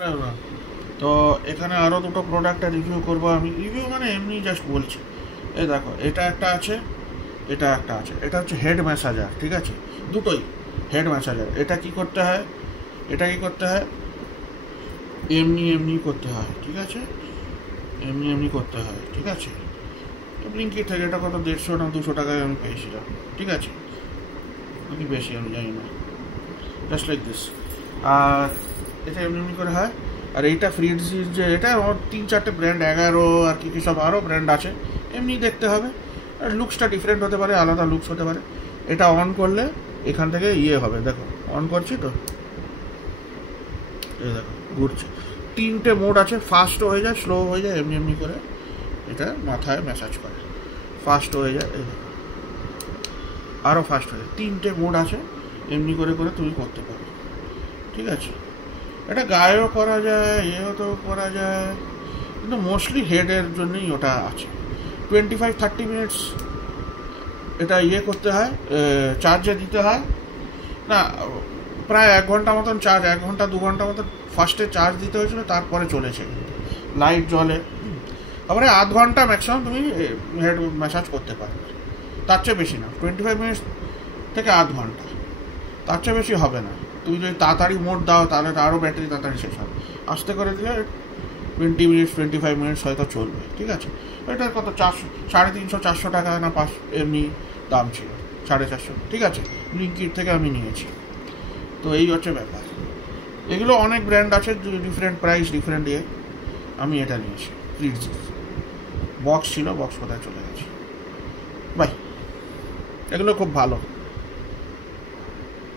তো এখানে আরও দুটো প্রোডাক্টের রিভিউ করবো আমি। রিভিউ মানে এমনি জাস্ট বলছি। এই দেখো, এটা একটা আছে, এটা একটা আছে। এটা হচ্ছে হেড ম্যাসাজার, ঠিক আছে, দুটোই হেড ম্যাসাজার। এটা কি করতে হয়, এটা কি করতে হয়, এমনি এমনি করতে হয়, ঠিক আছে, এমনি এমনি করতে হয়, ঠিক আছে। ব্লিঙ্কিট থেকে এটা কত 150 না 200 টাকায় আমি পেয়েছিলাম, ঠিক আছে, নাকি বেশি আমি জানি না, জাস্ট লাইক দিস। আর এটা এমনি এমনি করে হয়। আর এইটা ফ্রিডজির যে এটা, আমার 3-4টে ব্র্যান্ড, 11 আর কি কি সব আরও ব্র্যান্ড আছে, এমনি দেখতে হবে। আর লুকসটা ডিফারেন্ট হতে পারে, আলাদা লুকস হতে পারে। এটা অন করলে এখান থেকে ইয়ে হবে, দেখো অন করছি তো, এই দেখো ঘুরছে। 3টে মোড আছে, ফাস্ট হয়ে যায়, স্লো হয়ে যায়, এমনি এমনি করে এটা মাথায় ম্যাসাজ করে, ফাস্ট হয়ে যায়, এই দেখো আরও ফাস্ট হয়ে যায়। 3টে মোড আছে, এমনি করে করে তুমি করতে পারো, ঠিক আছে। এটা গায়েও করা যায়, ইয়েও তো করা যায়, কিন্তু মোস্টলি হেডের জন্যই ওটা আছে। 25-30 মিনিটস এটা ইয়ে করতে হয়, চার্জে দিতে হয় না, প্রায় 1 ঘন্টা মতন চার্জ, 1 ঘন্টা 2 ঘন্টা মতন ফার্স্টে চার্জ দিতে হয়েছিল, তারপরে চলেছে, লাইট জ্বলে। তারপরে আধ ঘন্টা ম্যাক্সিমাম তুমি হেড ম্যাসাজ করতে পারবে, তার চেয়ে বেশি না। 25 মিনিটস থেকে আধ ঘন্টা, তার চেয়ে বেশি হবে না। তুমি যদি তাড়াতাড়ি মোড দাও তাহলে আরও ব্যাটারি তাড়াতাড়ি শেষ হবে। আস্তে করে দিলে 20 মিনিটস 25 মিনিটস হয়তো চলবে, ঠিক আছে। এটার কত 350-400 টাকা না 5 এমনি দাম ছিল, 450, ঠিক আছে। ব্লিঙ্কিট থেকে আমি নিয়েছি। তো এই হচ্ছে ব্যাপার। এগুলো অনেক ব্র্যান্ড আছে, ডিফারেন্ট প্রাইস, ডিফারেন্ট ইয়ে। আমি এটা নিয়েছি, ফ্রিডজি বক্স ছিল, বক্স কোথায় চলে গেছে, বাই। এগুলো খুব ভালো।